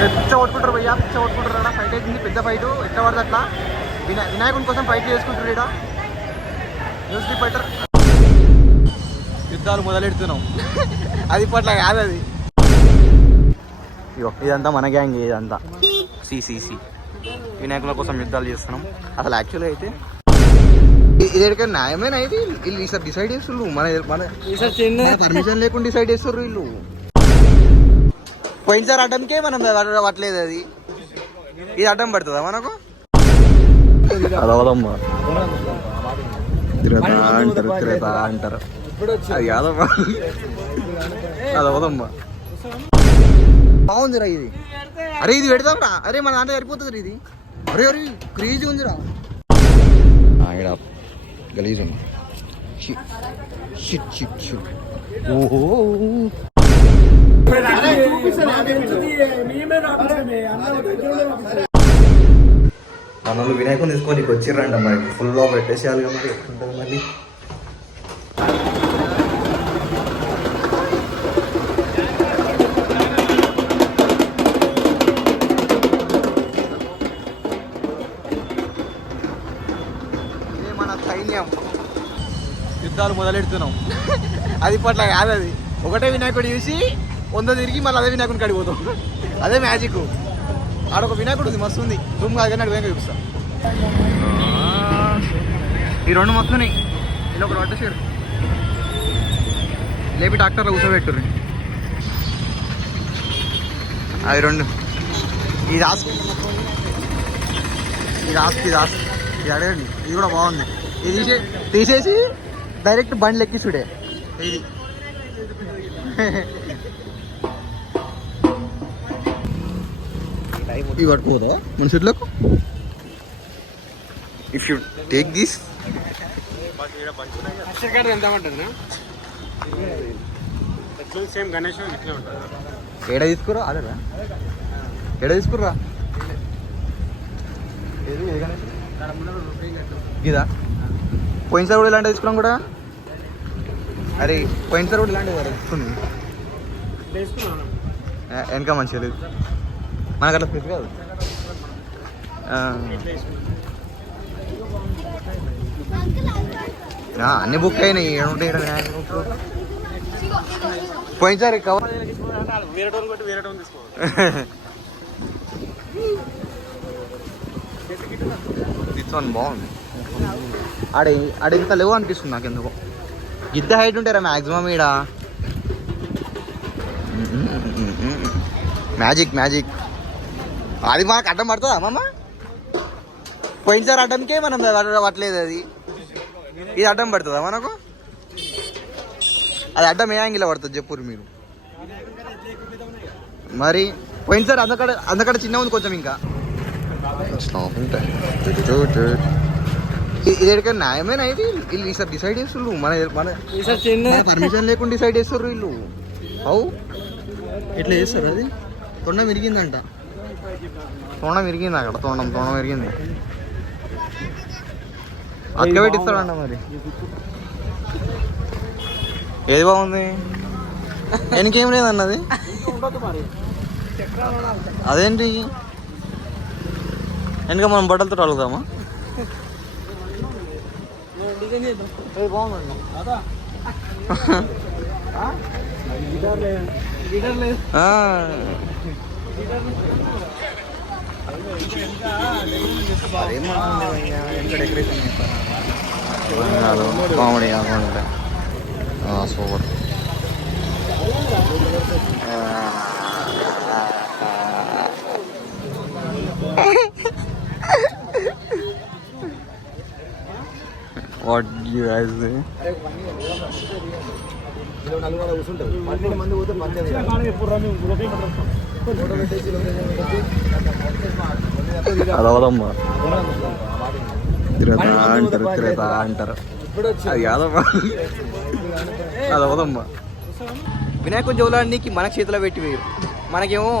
పిచ్చ కొట్టుకుంటారు భయ్యా, పిచ్చ కొట్టుకుంటారు అక్కడ. ఫైట్ అవుతుంది, పెద్ద ఫైట్. ఎట్లా పడితే అట్లా వినాయకుని కోసం ఫైట్ చేసుకుంటారు ఇక్కడ. న్యూస్ రిపోర్టర్ యుద్ధాలు మొదలెడుతున్నాం. అది ఇప్పట్లా కాదు అది. ఇదంతా మన గ్యాంగ్, ఇదంతా సిసిసి వినాయకుల కోసం యుద్ధాలు చేస్తున్నాం. అసలు యాక్చువల్గా అయితే ఇది ఎక్కడికైనా న్యాయమేనా? అయితే వీళ్ళు ఈసారి డిసైడ్ చేస్తున్నారు, మన పర్మిషన్ లేకుండా డిసైడ్ చేస్తారు వీళ్ళు. పోయినసారి అడ్డంకే మనం పట్టలేదు, అది ఇది అడ్డం పడుతుందా మనకు? అది అవదమ్మా, తిరుగుతా అంటారు, తిరుగుతా అంటారు. అది కాదమ్మా, అది అవదమ్మా. బాగుందిరా ఇది. అరే ఇది పెడదాం రా. అరే మన దాంట్లో సరిపోతుంది ఇది. అరే అరే క్రేజీ ఉందిరా. ఇక్కడ గలీజ్ ఉంది. ఓహో మనల్ని వినాయకుని తీసుకొని వచ్చిర్రంట, మరి ఫుల్ ఆఫ్ పెట్టేసేయాలి కదా, మరి ఎట్లుంటుంది మళ్ళీ. సైన్యం యుద్ధాలు మొదలెడుతున్నాం. అది ఇప్పట్లా కాదు అది. ఒకటే వినాయకుడు చూసి 100 తిరిగి మళ్ళీ అదే వినాయకుని కడిగిపోతాం. అదే మ్యాజిక్. ఆడొక వినాయకుడు ఉంది, మస్తు ఉంది. రూమ్ కాదు కానీ అడిగాక చూపిస్తా. ఈ రెండు మొత్తం ఇలా ఒకటి పట్టేసారు, లేపి డాక్టర్లో కూర్చోబెట్టుర్రు. అవి రెండు. ఇది ఆస్క్, ఇది ఆస్క్, ఇది ఆస్క్. ఇది అడగండి. ఇది కూడా బాగుంది. ఇది తీసేసి డైరెక్ట్ బండి లెక్కించుడే ఇది. ఇవి పట్టుకోదా మన చెట్లకు? ఇఫ్ యూ టేక్ దిస్ ఏడ తీసుకురా, అదేరా ఏడ తీసుకుర్రా. ఇదా పోయినసారి కూడా ఇలాంటివి తీసుకున్నాం కూడా. అరే పోయినసారి కూడా ఇలాంటివి తీసుకుంది. వెనక మంచిగా లేదు మనకు అట్లా స్పెషల్ కాదు. అన్ని బుక్ అయినాయి. ఏడుంటాయి ఇక్కడ పోయినసారి కవర్ తీసుకోండి, బాగుంది. ఆడ ఇంత లేవు అనిపిస్తుంది నాకు ఎందుకో. గిద్ద హైట్ ఉంటారా మ్యాక్సిమం ఈడ. Magic magic. అది మనకు అడ్డం పడుతుందా అమ్మమ్మ? పోయినసారి అడ్డంకే మనం పట్టలేదు, అది ఇది అడ్డం పడుతుందా మనకు? అది అడ్డం ఏ యాంగిల్ పడుతుంది చెప్పురు మీరు మరి. పోయినసారి అందకడ చిన్న ఉంది కొంచెం. ఇంకా ఇది ఎక్కడికైనా న్యాయమేనా? అయితే వీళ్ళు ఈసారి డిసైడ్ చేస్తున్నారు, మన పర్మిషన్ లేకుండా డిసైడ్ చేస్తారు వీళ్ళు. అవు ఎట్లా చేస్తారు? అది తొండం విరిగిందంట. తోండం విరిగింది అక్కడ. తోండం విరిగింది. అక్క పెట్టిస్తాడంట మరి. ఏది బాగుంది? వెనకేం లేదన్నది. అదేంటి వెనక మనం బట్టలతో అడుగుదామా? బాగుందండి. ఎంత డెకరేషన్ కామెడీ కాకుండా super. What do you guys do? అదవదమ్మా, తిరుగుతా అంటారు, తిరుగుతా అంటారు. అది కాదమ్మా, అదవదమ్మా. వినాయకుని జోలానికి మన చేతిలో పెట్టి వేయరు. మనకేమో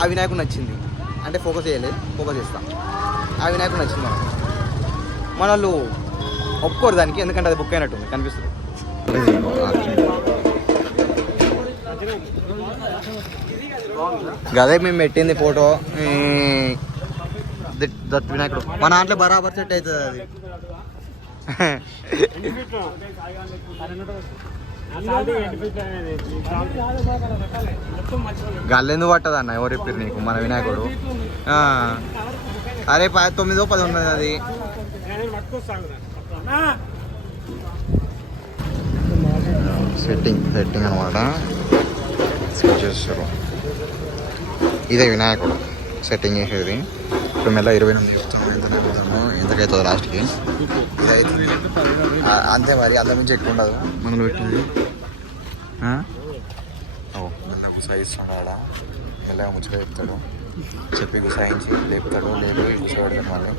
ఆ వినాయకుడు నచ్చింది అంటే ఫోకస్ చేయలేదు, ఫోకస్ చేస్తాం. ఆ వినాయకుడు నచ్చింది మన వాళ్ళు ఒప్పుకోరు దానికి, ఎందుకంటే అది బుక్ అయినట్టుంది కనిపిస్తుంది. గదే మేము పెట్టింది ఫోటో దత్ వినాయకుడు మన దాంట్లో బరాబర్ సెట్ అవుతుంది అది. గల్లెందుకు పట్టదు అన్న ఎవరు చెప్పారు నీకు మన వినాయకుడు? అరే 9-10 ఉన్నది అది. సెట్టింగ్ అనమాట సెట్ చేస్తారు. ఇదే వినాయకుడు సెట్టింగ్ చేసేది. ఇప్పుడు మెల్ల 28 చెప్తాము ఎంతకైతుందో లాస్ట్కి. ఇదైతే అంతే మరి, అంత మించి ఎక్కువ ఉండదు మనలో పెట్టింది. మెల్ల గుసాయిస్తాడు ఆడ, మెల్లగా ముచ్చట చెప్తాడు, చెప్పి గుసాయించి లేపుతాడు, లేపి కూర్చోబెడతాడు మళ్ళీ.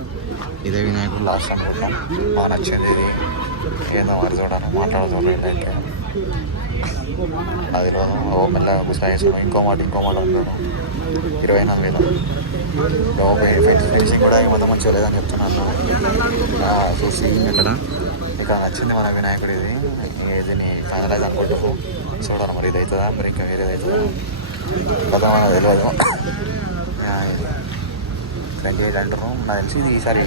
ఇదే వినాయకుడు లాస్ట్ అనుకుంటాం. బాగా నచ్చింది ఇది. ఏందో మరి చూడాలి, మాట్లాడుతాడు అయితే అది రోజు మెల్లగా గుసాయిస్తాడు. ఇంకో మాట అంటాడు. 24,000 ఫినిషింగ్ కూడా మొత్తం మంచిగా లేదని చెప్తున్నాను. చూసి ఇక్కడ నచ్చింది మన వినాయకుడు. దీన్ని ఫైనలైజ్ అనుకుంటున్నాం. చూడాలి మరి ఇది అవుతుందా, మరి ఇంకా వేరేది అవుతుందా కదా మనకు తెలియదు. 28 అంటారు నాకు తెలిసి. ఇది ఈసారి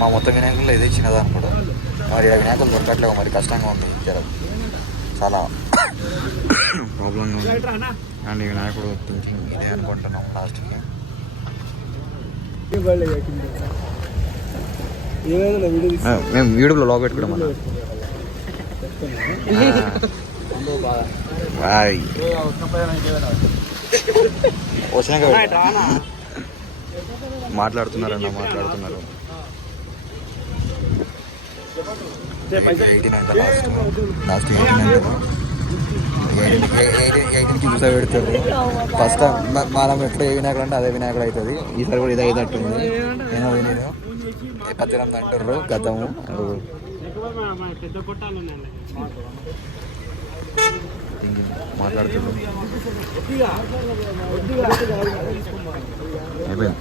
మా మొత్తం వినాయకుల్లో ఇదే చిన్నది అనుకోవడం. మరి ఇలా వినాయకులు దొరకట్లేవు, మరి కష్టంగా ఉంది చాలా ప్రాబ్లంగా ఉంది. అండ్ ఈ వినాయకుడు థింకింగ్ ఇదే అనుకుంటున్నాం లాస్ట్కి. మేము యూట్యూబ్లో లాగ్ పెట్టుకుంటాం అన్న. వచ్చినాక మాట్లాడుతున్నారన్న. 89 లాస్ట్ 89 కూర్చోబెడతారు. ఫస్ట్ మనం ఎప్పుడు ఏ వినాయకుడు అంటే అదే వినాయకుడు అవుతుంది. ఈసారి కూడా ఇదే అయినట్టుంది. నేను వినేది పత్తిరంత అంటారు గతము. మాట్లాడుతున్నారు అయిపోయింది.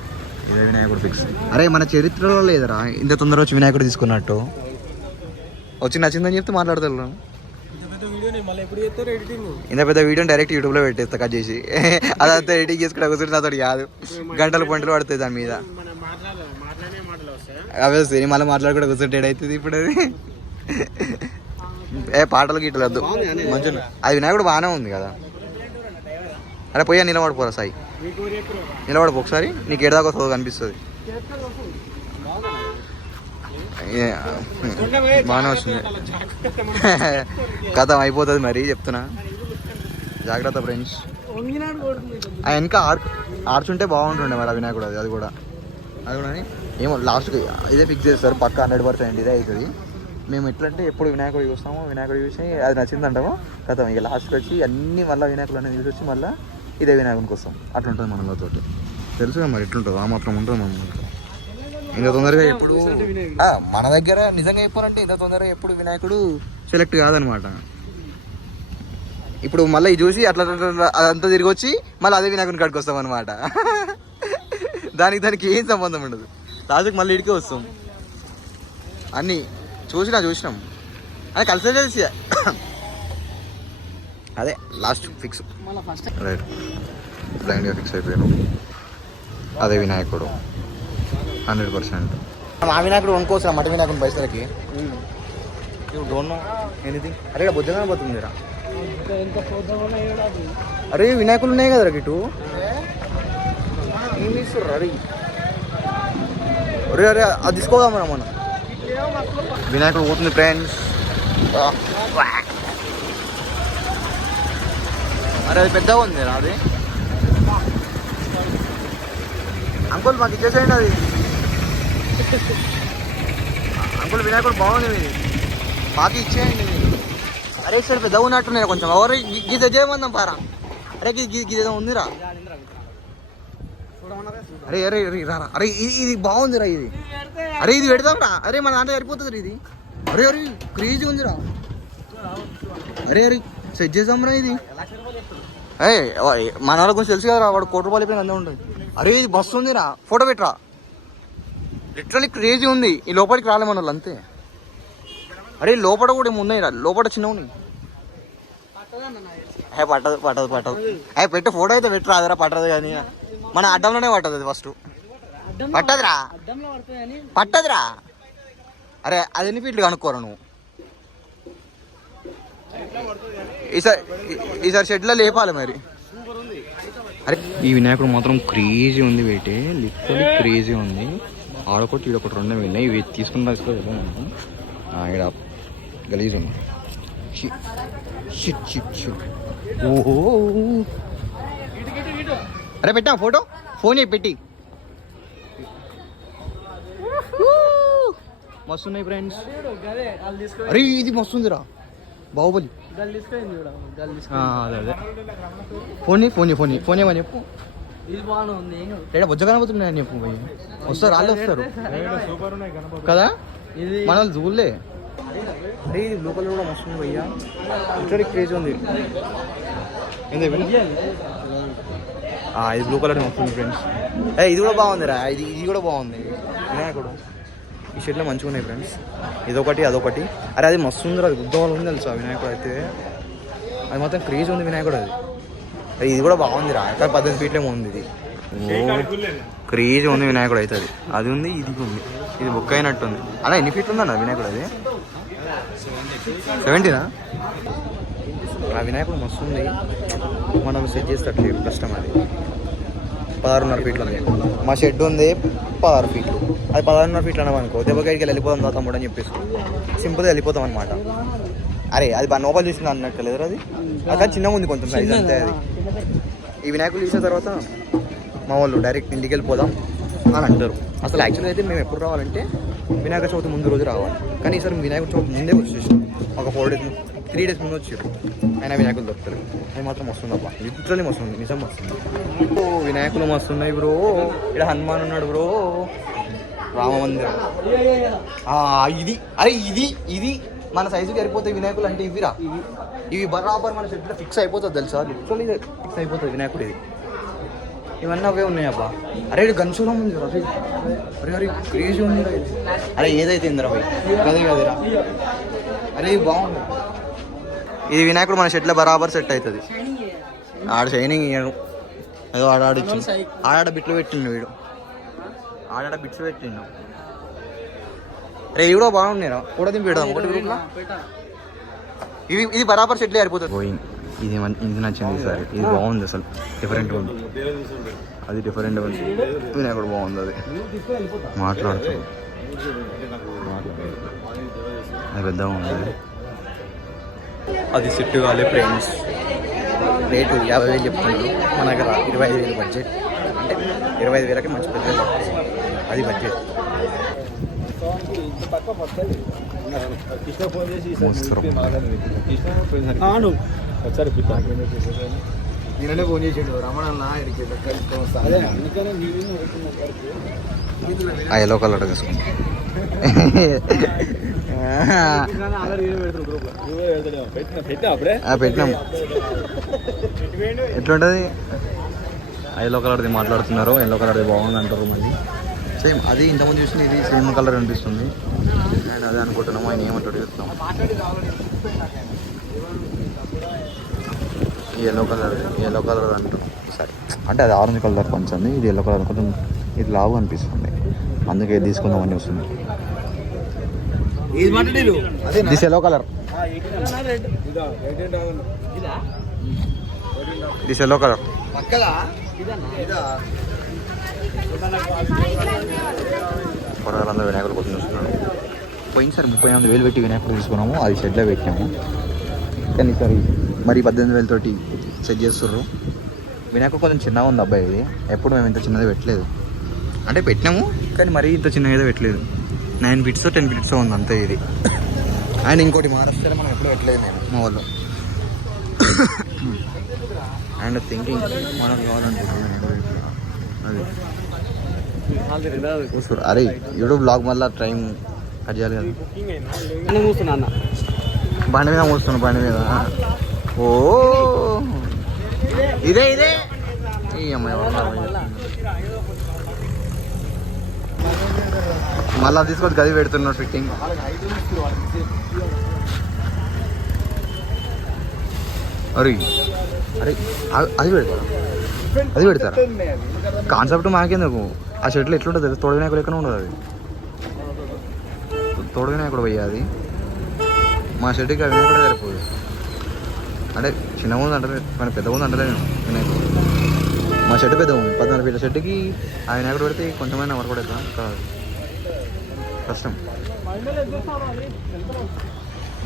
ఇదే వినాయకుడు ఫిక్స్. అరే మన చరిత్రలో లేదరా ఇంత తొందర వచ్చి వినాయకుడు తీసుకున్నట్టు. వచ్చి నచ్చిందని చెప్తే మాట్లాడతారు. ఇంత పెద్ద వీడియో డైరెక్ట్ యూట్యూబ్లో పెట్టేస్తా కట్ చేసి. అదంతా ఎడిటింగ్ చేసుకుంటే కూర్చుంటే నాతో కాదు, గంటలు పడుతుంది దాని మీద. అవే సరే మళ్ళీ మాట్లాడుకుంటే కూర్చుంటే ఏడవుతుంది ఇప్పుడు. అది పాటలు గీటలు వద్దు మంచిగా. అది వినాయకుడు బాగానే ఉంది కదా. అరే పోయా నిలబడిపోరా సాయి, నిలబడిపో ఒకసారి. నీకు ఏడాదాకా వస్తుందో కనిపిస్తుంది. బాగానే వస్తుంది. కథం అయిపోతుంది మరి చెప్తున్నా. జాగ్రత్త ఫ్రెండ్స్. ఆ వెనక ఆర్చుంటే బాగుంటుండే మరి ఆ వినాయకుడు. అది కూడా ఏమో లాస్ట్కి ఇదే ఫిక్స్ చేస్తారు పక్క 100% ఇదే అవుతుంది. మేము ఎట్లంటే ఎప్పుడు వినాయకుడు చూస్తామో, వినాయకుడు చూసి అది నచ్చిందంటామో కథం ఇక లాస్ట్కి వచ్చి అన్నీ మళ్ళీ వినాయకుడు అనేది చూసి వచ్చి మళ్ళీ ఇదే వినాయకునికి వస్తాం. అట్లా ఉంటుంది మనతో. తెలుసుగా మరి ఎట్లుంటుంది, ఆ మాత్రం ఉంటుంది మన. ఇంత తొందరగా ఎప్పుడు మన దగ్గర నిజంగా చెప్పాలంటే ఇంత తొందరగా ఎప్పుడు వినాయకుడు సెలెక్ట్ కాదనమాట. ఇప్పుడు మళ్ళీ ఇది చూసి అట్లా అదంతా తిరిగి వచ్చి మళ్ళీ అదే వినాయకుని కాడికి వస్తాం అనమాట. దానికి ఏం సంబంధం ఉండదు. లాస్ట్కి మళ్ళీ ఇడికే వస్తాం. అన్నీ చూసినాం అది కలిసే తెలిసి అదే లాస్ట్ ఫిక్స్. రైట్, బ్లైండ్గా ఫిక్స్ అయిపోయాను. అదే వినాయకుడు 100%. మా వినాయకుడు కొనుక్కోవచ్చు మట వినాయకుడు పైసలకి. Don't know anything. అరే బుద్ధంగా పోతుందిరా. అరే వినాయకులు ఉన్నాయి కదరా ఇటు. ఏం చేస్తారు అరే? అరే అది తీసుకోదాం మనం. వినాయకుడు పోతుంది ఫ్రెండ్స్. అరే అది పెద్దగా ఉంది అది. అంకుల్ మాకు ఇచ్చేసేయండి అది. అంకుల్ వినాయకుడు బాగుంది, మాకు ఇచ్చేయండి. అరే సార్ పెద్దగా ఉన్నట్టున్నాయి కొంచెం. ఎవరు గీత చేయమందాం పారా. అరే గీత ఉందిరా. అరే అరే రారా. అరే ఇది బాగుందిరా ఇది. అరే ఇది పెడదాం రా. అరే మన దాంట్లో సరిపోతుంది ఇది. అరే క్రేజీ ఉందిరా. అరే సెట్ చేద్దాం రా ఇది. మన వాళ్ళ గురించి తెలుసు కదరా, వాడు 1 కోటి రూపాయలు అయిపోయిన అందే ఉంటుంది. అరే ఇది బస్సు ఉందిరా, ఫోటో పెట్టరా. లిటరలీ క్రేజీ ఉంది. ఈ లోపలికి రాలే మన వాళ్ళు అంతే. అరే లోపల కూడా ఏమి ఉన్నాయి రా, లోపల చిన్న ఉన్నాయి. పట్టదు పట్టదు పట్టదు. పెట్టు ఫోటో అయితే పెట్టు రాదురా, పట్టదు కానీ మన అడ్డంలోనే పట్టదు అది ఫస్ట్. పట్టదురా పట్టదురా. అరే అది ఎన్ని ఫీట్లు కనుక్కోరా నువ్వు. ఈసారి షెడ్లో లేపాలి మరి. అరే ఈ వినాయకుడు మాత్రం క్రేజీ ఉంది, వెయిటే లిటరలీ క్రేజీ ఉంది. ఆడొకటి ఈడొకటి రెండు వెళ్ళినాయి, ఇవి తీసుకుని రాసుకోవాలి మనం. ఇక్కడ గలీజ్ ఉంది. ఓహో అరే పెట్టా ఫోటో, ఫోన్ చేయి పెట్టి. మస్తు ఉన్నాయి ఫ్రెండ్స్. అరే ఇది మస్తు ఉందిరా బాహుబలి. అదే అదే ఫోన్ ఫోన్ ఫోన్ ఫోన్ ఏమని చెప్పు. ఏడా బొజ్జ కనబడుతున్నాయని చెప్పు. పోయి వస్తారు వాళ్ళు వస్తారు కదా, మన వాళ్ళు చూడలే. అరే ఇది బ్లూ కలర్ కూడా మస్తు ఉంది భయ్యా, ఇట్లా క్రేజ్ ఉంది. ఇది బ్లూ కలర్ వస్తుంది ఫ్రెండ్స్. ఇది కూడా బాగుందిరా, ఇది కూడా బాగుంది వినాయకుడు. ఈ షెడ్లో మంచిగా ఉన్నాయి ఫ్రెండ్స్, ఇదొకటి అదొకటి. అరే అది మస్తు ఉందిరా, అది బుద్ధ వాళ్ళు ఉంది తెలుసా వినాయకుడు అయితే. అది మొత్తం క్రేజ్ ఉంది వినాయకుడు. అది ఇది కూడా బాగుందిరా, ఇక్కడ 18 ఫీట్లేమో ఉంది. ఇది క్రేజ్ ఉంది వినాయకుడు అయితే. అది ఉంది, ఇది ఉంది. ఇది బుక్ అయినట్టు ఉంది. అలా ఎన్ని ఫీట్లు ఉందన్న వినాయకుడు? అది 70నా? ఆ వినాయకుడు మస్తు ఉంది, మనం సెట్ చేసేటట్లేదు కష్టం. అది 16.5 ఫీట్లు ఉంది. మా షెడ్ ఉంది 16 ఫీట్లు. అది 16.5 ఫీట్లు అన్నామనుకో, దెబ్బకాడికి వెళ్ళిపోతాం దా తమ్ముడు అని చెప్పేసి సింపుల్గా వెళ్ళిపోతాం అనమాట. అరే అది లోపల చూసిన అన్నట్టు లేదు, అది అక్కడ చిన్నగా ఉంది కొంచెం సైజ్ అంతే. అది ఈ వినాయకుడు చూసిన తర్వాత మా వాళ్ళు డైరెక్ట్ ఇంటికి వెళ్ళిపోదాం అని అంటారు. అసలు యాక్చువల్గా అయితే మేము ఎప్పుడు రావాలంటే వినాయక చవితి ముందు రోజు రావాలి, కానీ ఈసారి వినాయక చవితి ముందే వచ్చేసాం. ఒక 3 డేస్ ముందు వచ్చారు. అయినా వినాయకులు దొరుకుతారు. అది మాత్రం వస్తుంది అబ్బా, లిటరలీ వస్తుంది, నిజం వస్తుంది. వినాయకులు మస్తున్నాయి బ్రో. ఇక్కడ హనుమాన్ ఉన్నాడు బ్రో, రామ మందిరం. ఇది అరే ఇది మన సైజుకి సరిపోతాయి వినాయకులు అంటే ఇవిరా. ఇవి బరాబర్ మన షెడ్లో ఫిక్స్ అయిపోతుంది తెలుసా, లిటరలీ ఫిక్స్ అయిపోతుంది వినాయకుడు. ఇది ఇవన్నీ అవే ఉన్నాయి అబ్బా. అరే ఇది గన్సూరం ఉంది రా, అరే అరే క్రేజీ ఉంది రా. అరే ఏదైతే ఇందిరా భయ్ కదే కదరా. అరే ఇది బాగుంది. ఇది వినాయకుడు మన షెడ్లో బరాబర్ సెట్ అవుతుంది. ఆడ షైనింగ్ ఇయ్యడు, ఏదో ఆడిచ్చి ఆడ బిట్లు పెట్టిండు వీడు, ఆడ బిట్స్ పెట్టిండు. అరే ఇవి కూడా బాగున్నాయిరా, కూడా దింపి పెడదాం ఒకటి గ్రూప్లో. ఇది బరాబర్ సెట్లో సరిపోతుంది. గోయింగ్ ఇది ఇది నచ్చింది సార్, ఇది బాగుంది అసలు, డిఫరెంట్గా ఉంది. అది డిఫరెంట్గా ఉంది, వినాయకుడు బాగుంది. అది మాట్లాడుతుంది, అది పెద్దగా ఉంది. అది సెట్ కాలే ఫ్రెండ్స్. రేటు 50,000 చెప్తున్నారు, మన దగ్గర 25,000 బడ్జెట్. అంటే 25,000కి మంచి పెద్ద అది బడ్జెట్. నేనే ఫోన్ చేసాడు రమణ ఎల్లో కలర్ తీసుకున్నా. పెట్టినాం. ఎట్లుంటుంది? ఎల్లో కలర్ది మాట్లాడుతున్నారు, ఎల్లో కలర్ది బాగుంది అంటారు. మళ్ళీ సేమ్ అది ఇంతకుముందు చూసింది, ఇది సేమ్ కలర్ అనిపిస్తుంది. అండ్ అదే అనుకుంటున్నాము, ఆయన ఏమంటాడు చూస్తున్నాం. ఈ ఎల్లో కలర్ అంటాం సరే, అంటే అది ఆరెంజ్ కలర్ కొంచెం, ఇది ఎల్లో కలర్ కొంచెం ఇది లావు అనిపిస్తుంది, అందుకే తీసుకుందామని వస్తుంది. This yellow colour, this yellow colour. పొరగాలందరూ వినాయకుడు కోసం చూస్తున్నాడు. పోయినసారి 38,000 పెట్టి వినాయకుడు తీసుకున్నాము, అది షెడ్లో పెట్టాము. కానీ ఈసారి మరి 18,000 తోటి సెట్ చేస్తుర్రు. వినాయకుడు కొంచెం చిన్నగా ఉంది అబ్బాయి. ఇది ఎప్పుడు మేము ఇంత చిన్నది పెట్టలేదు, అంటే పెట్టినాము కానీ మరీ ఇంత చిన్నగా అయితే పెట్టలేదు. 9 ఫీట్స్ 10 ఫీట్స్ ఉంది అంతే ఇది. అండ్ ఇంకోటి మహారాష్ట్ర మనం ఎప్పుడు పెట్టలేదు నేను మా వాళ్ళు. అండ్ థింకింగ్ మనకు కావాలనుకుంటున్నాను. అరే యూట్యూబ్ బ్లాగ్ మళ్ళీ టైం కట్ చేయాలి కదా. బండి మీద మూస్తున్నాను, బండి మీద. ఓ ఇదే ఈ అమ్మాయి మళ్ళీ తీసుకొని గది పెడుతున్నాడు ఫిట్టింగ్. అరే అరే అది పెడతారా అది పెడతారా కాన్సెప్ట్ మాకేందుకు ఆ షర్ట్లు ఎట్లుంటుంది తెలుసు తోడు వినాయకుడు ఎక్కడ ఉండదు అది తోడు వినాయకుడు పోయి అది మా షర్ట్కి ఆ వినాయకుడే సరిపోదు అంటే చిన్నగా ఉంది అంటలే కానీ పెద్దగా ఉంది అంటలే నేను వినాయకుడు మా షర్ట్ పెద్ద ఉంది 14 ఫీట్ల షర్ట్కి ఆ వినాయకుడు పెడితే కొంచెమైనా వర్క్ అవుతా కాదు కష్టం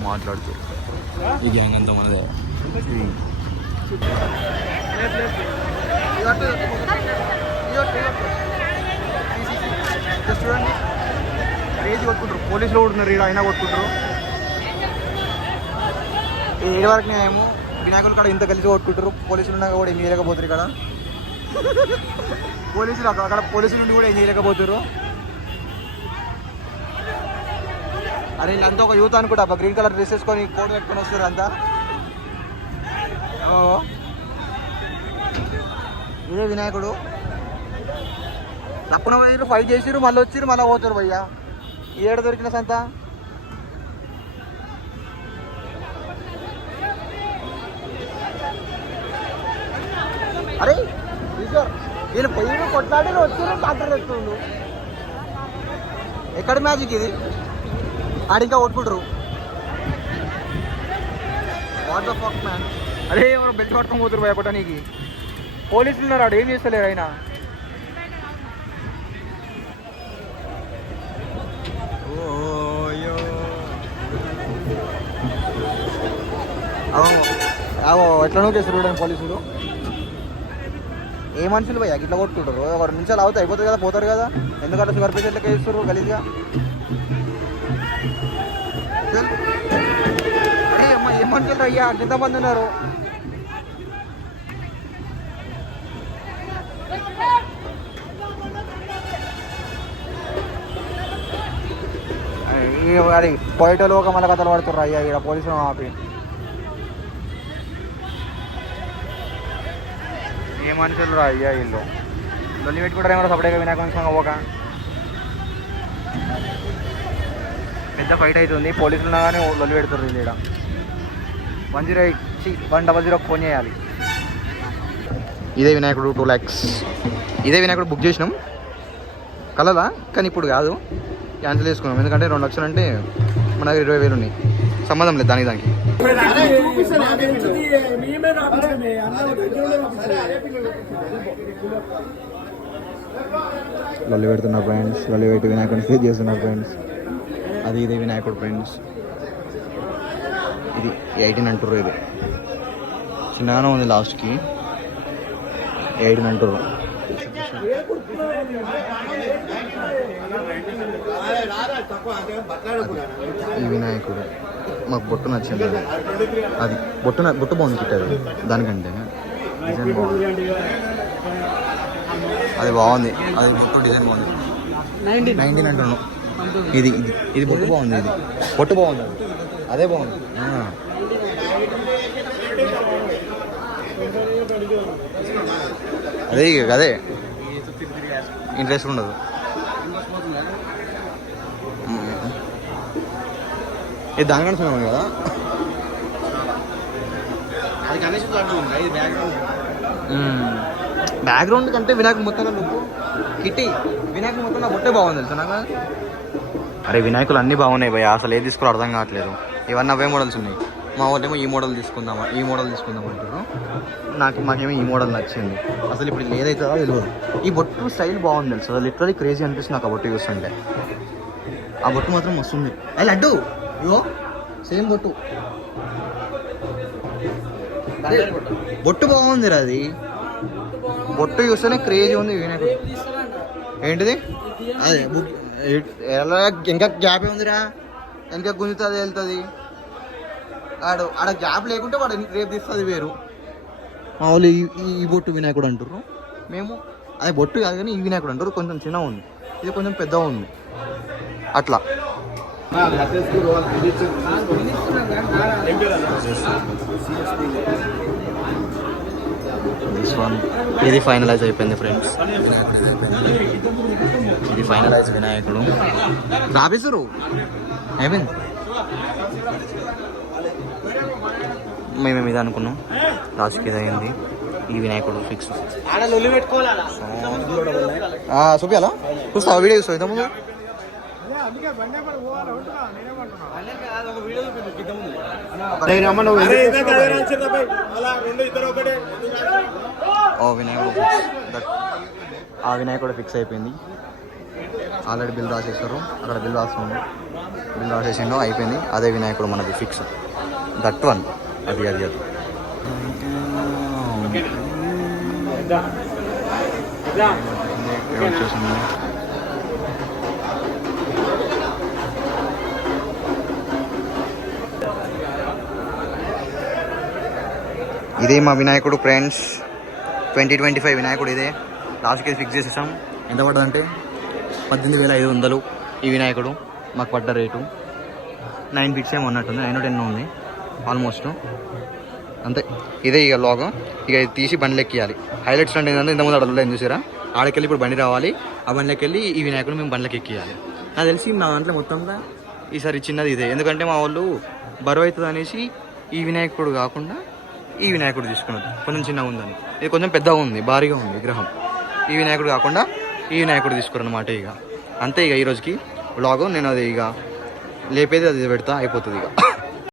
మాట్లాడుతూ ఈ గ్యాంగ్ అంతా మనదే చూడండి రేజ్ కొట్టుకుంటారు పోలీసులు కొడుతున్నారు ఇక్కడ అయినా కొట్టుకుంటారు ఏడు వరకు ఏమో వినాయకులు కాడ ఇంత కలిసి కొట్టుకుంటారు పోలీసులు ఉన్నాక కూడా ఏం చేయలేకపోతారు ఇక్కడ పోలీసులు అక్కడ పోలీసులు ఉండి కూడా ఏం చేయలేకపోతారు అరే వీళ్ళంతా ఒక యూత్ అనుకుంటా అబ్బా గ్రీన్ కలర్ డ్రెస్ వేసుకొని కోట్ పెట్టుకొని వస్తారు అంతా ఇదే వినాయకుడు తప్పున పోయారు ఫైట్ చేసిరు మళ్ళీ వచ్చిరు మళ్ళీ పోతారు భయ్యా ఏడు దొరికిన సంత అరే వీళ్ళు పోయి కొట్లాడి వచ్చారు డాక్టర్ ఎత్తుండు ఎక్కడ మ్యాజిక్ ఇది ఆడింకా కొట్టుకుంటారు వాట్ ద ఫక్ మ్యాన్ అరే ఎవరో బెల్ట్ పట్టుకొని పోతారు భయపడడానికి పోలీసులు ఉన్నారు ఆడు ఏం చేస్తలేరు ఆయన ఎట్లా నూకేస్తారు చూడండి పోలీసులు ఏ మనుషులు భయ్యా ఇట్లా కొట్టుకుంటారు ఒక 2 నిమిషాలు అవుతాయి అయిపోతుంది కదా పోతారు కదా ఎందుకంటే షుగర్ పేషెంట్లకి వేస్తారు గలీజ్గా అరే అమ్మ ఏ మనుషులు అయ్యా ఎంతమంది ఉన్నారు అది పోయేటోళ్ళు ఒక మళ్ళీ కథలు పడుతున్నారు అయ్యా ఇక్కడ పోలీసులు ఆపి ఏ మనుషులు రా అయ్యా వీళ్ళు లొల్లి పెట్టుకుంటారు ఏమో సపరేట్గా వినాయక ఒక పెద్ద ఫైట్ అవుతుంది పోలీసులు ఉన్నా కానీ లొల్లి పెడుతున్నారు వీళ్ళు ఇక్కడ 100 ఫోన్ చేయాలి ఇదే వినాయకుడు 2 lakhs ఇదే వినాయకుడు బుక్ చేసినాం కలదా కానీ ఇప్పుడు కాదు క్యాన్సిల్ చేసుకున్నాం ఎందుకంటే 2 లక్షలు అంటే మన దగ్గర 20,000 ఉన్నాయి సంబంధం లేదు దానికి లొల్లి పెడుతున్నారు ఫ్రెండ్స్ లొల్లి పెట్టి వినాయకుడిని సేవ్ చేస్తున్నారు ఫ్రెండ్స్ అది ఇదే వినాయకుడు ఫ్రెండ్స్ ఇది 18 అంటారు ఇది చిన్నగానే ఉంది లాస్ట్కి 18 అంటారు ఈ వినాయకుడు మాకు బొట్టు నచ్చింది అది బొట్టు బాగుంది కిట్టది దానికంటే డిజైన్ బాగుంది అది బాగుంది అది మొత్తం డిజైన్ బాగుంది 19 అంటున్నాను ఇది ఇది ఇది బొట్టు బాగుంది ఇది బొట్టు బాగుంది అదే బాగుంది అదే అదే ఇంట్రెస్ట్ ఉండదు ఇది దానికంటే చూడాలి కదా బ్యాక్గ్రౌండ్ కంటే వినాయకుడు మొత్తంగా నువ్వు కిట్టి వినాయకుడు మొత్తం నా బొట్టే బాగుంది తెలుసు నాకు అరే వినాయకులు అన్నీ బాగున్నాయి భయ అసలు ఏది తీసుకోవడం అర్థం కావట్లేదు ఇవన్నీ అవే మోడల్స్ ఉన్నాయి మా వాళ్ళేమో ఈ మోడల్ తీసుకుందామా అంటారు మాకేమో ఈ మోడల్ నచ్చింది అసలు ఇప్పుడు ఏదైతుందో తెలియదు ఈ బొట్టు స్టైల్ బాగుంది తెలుసు అసలు లిటరలీ క్రేజీ అనిపిస్తుంది నాకు ఆ బొట్టు చూస్తుంటే ఆ బొట్టు మాత్రం వస్తుంది అది లడ్డు ఇగో సేమ్ బొట్టు బొట్టు బాగుంది అది బొట్టు చూస్తేనే క్రేజీ ఉంది వినాయకుడు ఏంటిది అదే ఎలా ఇంకా గ్యాప్ ఉందిరా ఇంకా గుంజుతుంది వెళ్తుంది ఆడ గ్యాప్ లేకుంటే వాడు రేపు తీస్తుంది వేరు మా వాళ్ళు ఈ బొట్టు వినాయకుడు అంటారు మేము అదే బొట్టు కాదు కానీ ఈ వినాయకుడు అంటారు కొంచెం చిన్నగా ఉంది ఇది కొంచెం పెద్దగా ఉంది అట్లా ఇది ఫైనలైజ్ అయిపోయింది ఫ్రెండ్స్ ఇది ఫైనలైజ్ వినాయకుడు రాబేశారు అయిపోయింది మేము ఇది అనుకున్నాం, లాస్ట్కి ఇది అయింది. ఈ వినాయకుడు ఫిక్స్. చూపించాలా? చూస్తావా? వీడియో చూస్తావు ఇంతకుముందు? ఆ వినాయకుడు ఫిక్స్ అయిపోయింది. ఆల్రెడీ బిల్ రాసేసారు, అక్కడ బిల్ రాస్తుంది, బిల్ రాసేసిండో అయిపోయింది. అదే వినాయకుడు మనది ఫిక్స్. That one. అది అది అది వచ్చేసింది. ఇదే మా వినాయకుడు ఫ్రెండ్స్. 2025 వినాయకుడు ఇదే. లాస్ట్కి ఫిక్స్ చేసేసాం. ఎంత పడ్డదంటే 18,500 ఈ వినాయకుడు. మాకు పడ్డ రేటు 9 ఫిక్స్ ఏమో ఉన్నట్టుంది, 9 or 10 ఉంది ఆల్మోస్ట్. అంతే. ఇదే ఇక లాగ్. ఇక ఇది తీసి బండిలో ఎక్కియాలి. హైలైట్స్ అంటే ఏంటంటే ఇంతకుముందు అడగలేదు ఏం చూసారా, ఆడకెళ్ళి ఇప్పుడు బండి రావాలి, ఆ బండిలోకి వెళ్ళి ఈ వినాయకుడు మేము బండ్లకి ఎక్కియాలి. నాకు తెలిసి మా దాంట్లో మొత్తంగా ఈసారి చిన్నది ఇదే. ఎందుకంటే మా వాళ్ళు బరువు అవుతుంది అనేసి ఈ వినాయకుడు కాకుండా ఈ వినాయకుడు తీసుకున్నది. కొంచెం చిన్నగా ఉందని, ఇది కొంచెం పెద్దగా ఉంది, భారీగా ఉంది విగ్రహం. ఈ వినాయకుడు కాకుండా ఈ వినాయకుడు తీసుకురన్నమాట. ఇక అంతే. ఇక ఈరోజుకి వ్లాగ్ నేను అది ఇక లేపేది అది పెడతా, అయిపోతుంది ఇక.